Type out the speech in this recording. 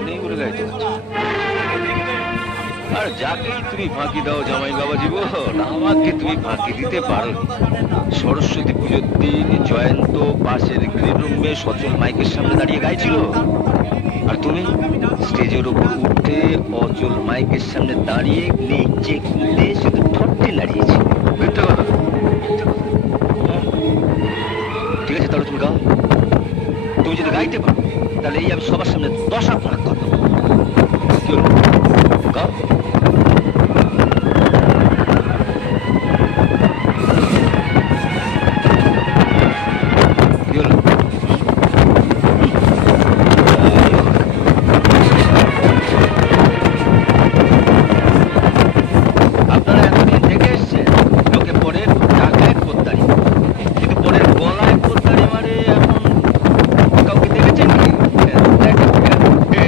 সামর্থ্য নেই বলে গাইতে হচ্ছে। আর যাকেই তুমি ফাঁকি দাও জামাই বাবা জীবন, আমাকে তুমি ফাঁকি দিতে পারো। সরস্বতী পুজোর দিন জয়ন্ত পাশের গ্রিন রুমে সচল মাইকের সামনে দাঁড়িয়ে গাইছিল, আর তুমি স্টেজের উপর উঠে অচল মাইকের সামনে দাঁড়িয়ে নিচে খুলে শুধু ঠোঁটে নাড়িয়েছি। মিথ্যে কথা। ঠিক আছে, তাহলে তুমি গাও। তুমি যদি গাইতে পারো তাহলে এই আমি সবার সামনে 10 হাত